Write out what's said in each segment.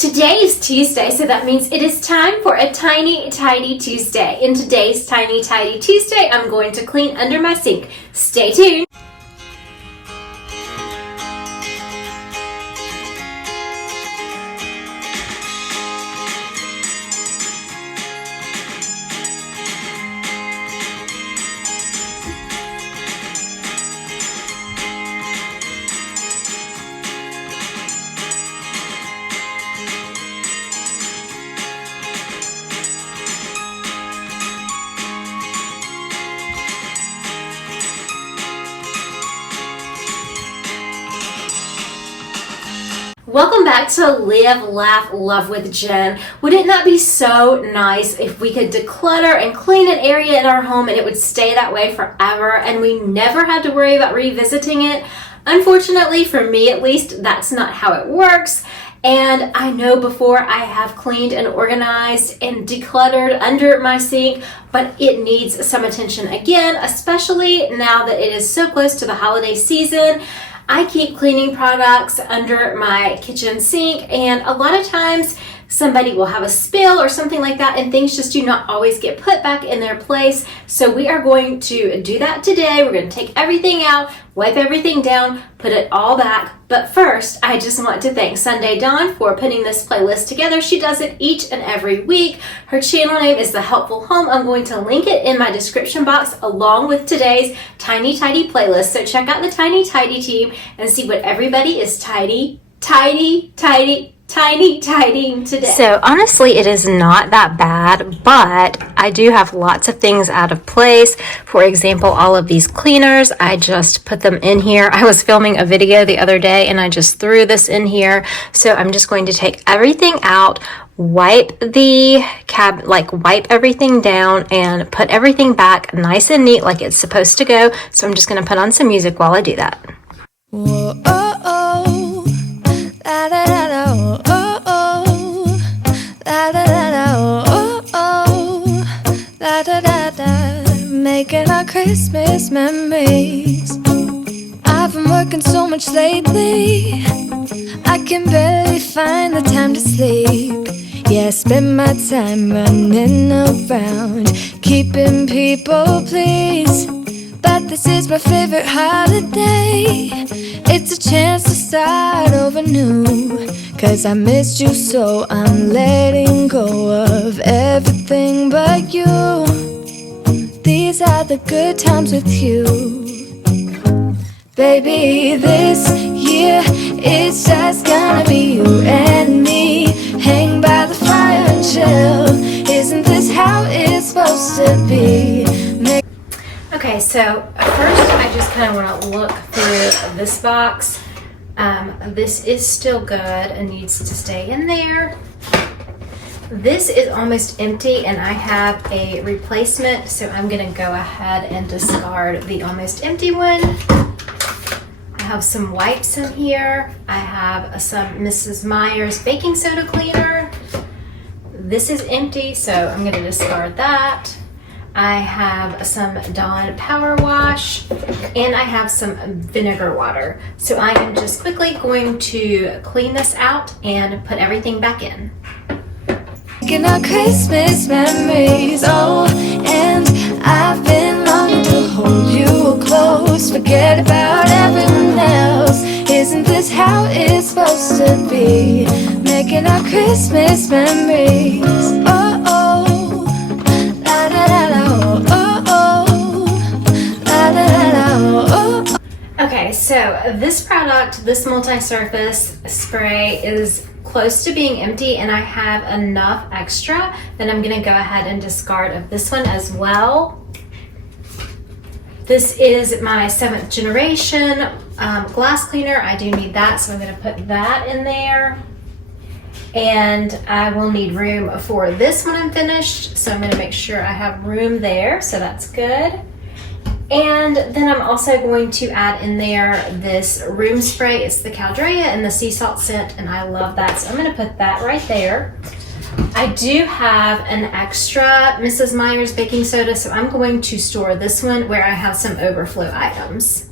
Today is Tuesday, so that means it is time for a Tiny Tidy Tuesday. In today's Tiny Tidy Tuesday, I'm going to clean under my sink. Stay tuned. Welcome back to Live, Laugh, Love with Jen. Would it not be so nice if we could declutter and clean an area in our home and it would stay that way forever and we never had to worry about revisiting it? Unfortunately, for me at least, that's not how it works. And I know before I have cleaned and organized and decluttered under my sink, but it needs some attention again, especially now that it is so close to the holiday season. I keep cleaning products under my kitchen sink, and a lot of times somebody will have a spill or something like that, and things just do not always get put back in their place. So we are going to do that today. We're going to take everything out, wipe everything down, put it all back. But first, I just want to thank Sunday Dawn for putting this playlist together. She does it each and every week. Her channel name is The Helpful Home. I'm going to link it in my description box along with today's Tiny Tidy playlist. So check out the Tiny Tidy team and see what everybody is tidying today. So honestly, it is not that bad, but I do have lots of things out of place. For example, all of these cleaners, I just put them in here. I was filming a video the other day and I just threw this in here. So I'm just going to take everything out, wipe the wipe everything down and put everything back nice and neat like it's supposed to go. So I'm just going to put on some music while I do that. Whoa, oh, oh. La, da, da, da, oh, oh, oh. La, da, da, da, oh, oh. La, da, da, da. Making our Christmas memories. I've been working so much lately, I can barely find the time to sleep. Yeah, I spend my time running around, keeping people pleased. But this is my favorite holiday. It's a chance to start over new. 'Cause I missed you, so I'm letting go of everything but you. These are the good times with you. Baby, this year it's just gonna be you and me. Hang by the fire and chill. Isn't this how it's supposed to be? Okay, so first I just kind of want to look through this box. This is still good and needs to stay in there. This is almost empty and I have a replacement, so I'm going to go ahead and discard the almost empty one. I have some wipes in here. I have some Mrs. Meyer's baking soda cleaner. This is empty, so I'm going to discard that. I have some Dawn Power Wash, and I have some vinegar water. So I am just quickly going to clean this out and put everything back in. Making our Christmas memories, oh, and I've been longing to hold you close. Forget about everyone else. Isn't this how it's supposed to be? Making our Christmas memories, oh, oh. Okay, so this product, this multi-surface spray is close to being empty and I have enough extra that I'm going to go ahead and discard of this one as well. This is my 7th generation glass cleaner. I do need that, so I'm going to put that in there. And I will need room for this when I'm finished, so I'm going to make sure I have room there, so that's good. And then I'm also going to add in there this room spray. It's the Caldrea and the sea salt scent, and I love that, so I'm going to put that right there. I do have an extra Mrs. Meyer's baking soda, so I'm going to store this one where I have some overflow items.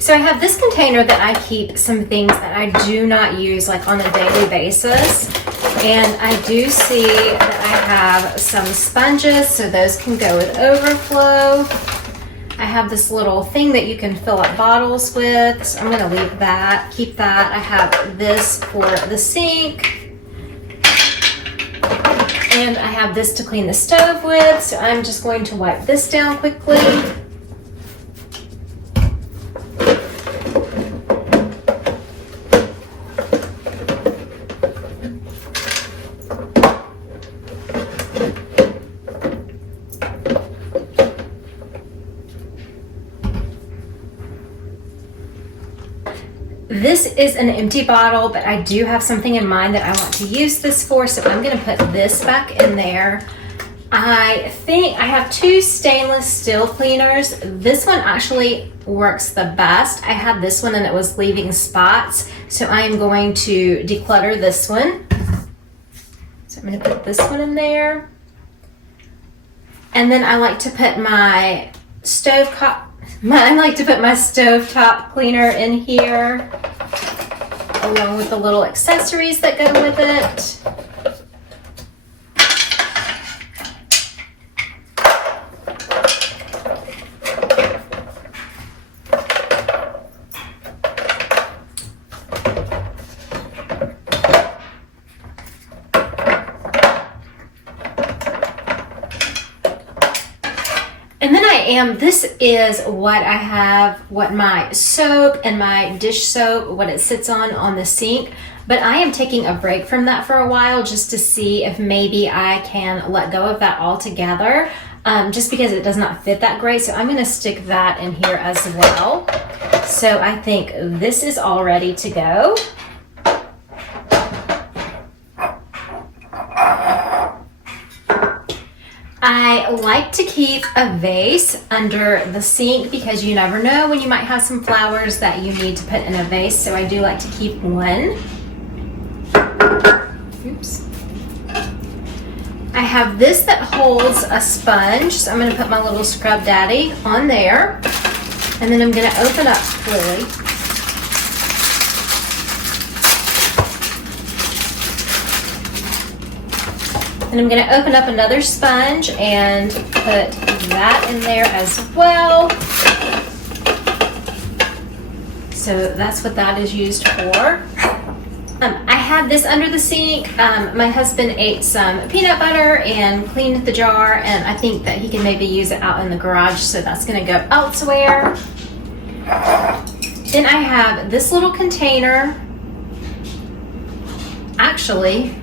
So I have this container that I keep some things that I do not use like on a daily basis. And I do see that I have some sponges, so those can go with overflow. I have this little thing that you can fill up bottles with, so I'm gonna leave that, keep that. I have this for the sink. And I have this to clean the stove with, so I'm just going to wipe this down quickly. This is an empty bottle, but I do have something in mind that I want to use this for, so I'm going to put this back in there. I think I have 2 stainless steel cleaners. This one actually works the best. I had this one and it was leaving spots, so I am going to declutter this one. So I'm going to put this one in there. And then I like to put my stovetop cleaner in here, along with the little accessories that go with it. And then this is what I have, what my soap and my dish soap, what it sits on the sink. But I am taking a break from that for a while just to see if maybe I can let go of that altogether, just because it does not fit that great. So I'm going to stick that in here as well. So I think this is all ready to go. I like to keep a vase under the sink because you never know when you might have some flowers that you need to put in a vase, so I do like to keep one. Oops. I have this that holds a sponge, so I'm going to put my little Scrub Daddy on there, and then I'm going to open up Lily. And I'm going to open up another sponge and put that in there as well. So that's what that is used for. I had this under the sink. My husband ate some peanut butter and cleaned the jar, and I think that he can maybe use it out in the garage, so that's going to go elsewhere. Then I have this little container. Actually,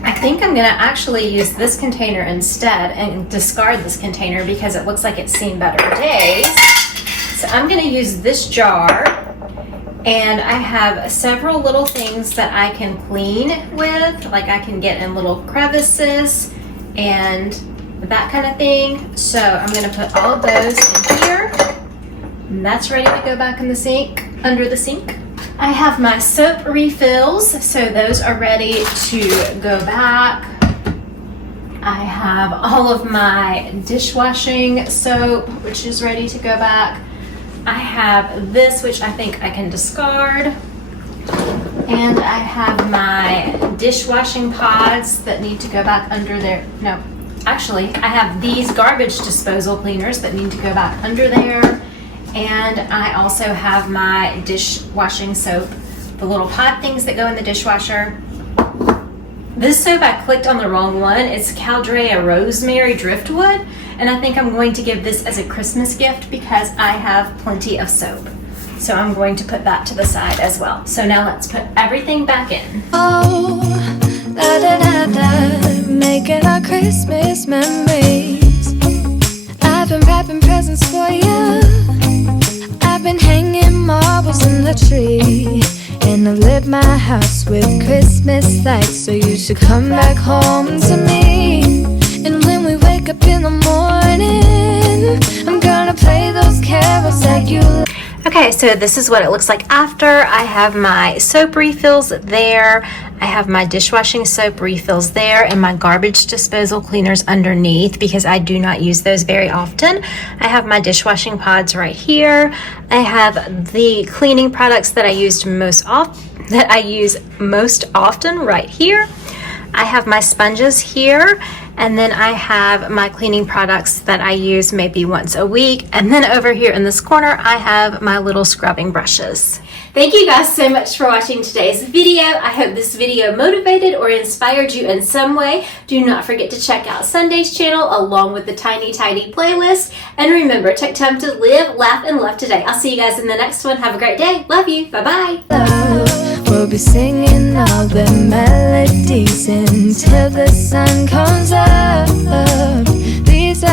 I think I'm going to actually use this container instead and discard this container because it looks like it's seen better days. So I'm going to use this jar, and I have several little things that I can clean with, like I can get in little crevices and that kind of thing. So I'm going to put all of those in here, and that's ready to go back in the sink, under the sink. I have my soap refills, so those are ready to go back. I have all of my dishwashing soap, which is ready to go back. I have this, which I think I can discard. And I have my dishwashing pods that need to go back under there. No, actually, I have these garbage disposal cleaners that need to go back under there. And I also have my dishwashing soap, the little pod things that go in the dishwasher. This soap, I clicked on the wrong one. It's Caldrea Rosemary Driftwood, and I think I'm going to give this as a Christmas gift because I have plenty of soap. So I'm going to put that to the side as well. So now let's put everything back in. Oh, da da da da, making our Christmas memories. I've been wrapping presents for you. I've been hanging marbles in the tree, and I've lit my house with Christmas lights. So you should come back home to me. And when we wake up in the morning, I'm gonna play those carols that you. Okay, Okay, so this is what it looks like after. I have my soap refills there. I have my dishwashing soap refills there and my garbage disposal cleaners underneath because I do not use those very often. I have my dishwashing pods right here. I have the cleaning products that I use most often right here. I have my sponges here, and then I have my cleaning products that I use maybe once a week. And then over here in this corner, I have my little scrubbing brushes. Thank you guys so much for watching today's video. I hope this video motivated or inspired you in some way. Do not forget to check out Sunday's channel along with the Tiny Tidy playlist. And remember, take time to live, laugh, and love today. I'll see you guys in the next one. Have a great day. Love you. Bye-bye. We'll be singing all the melodies until the sun comes up. These are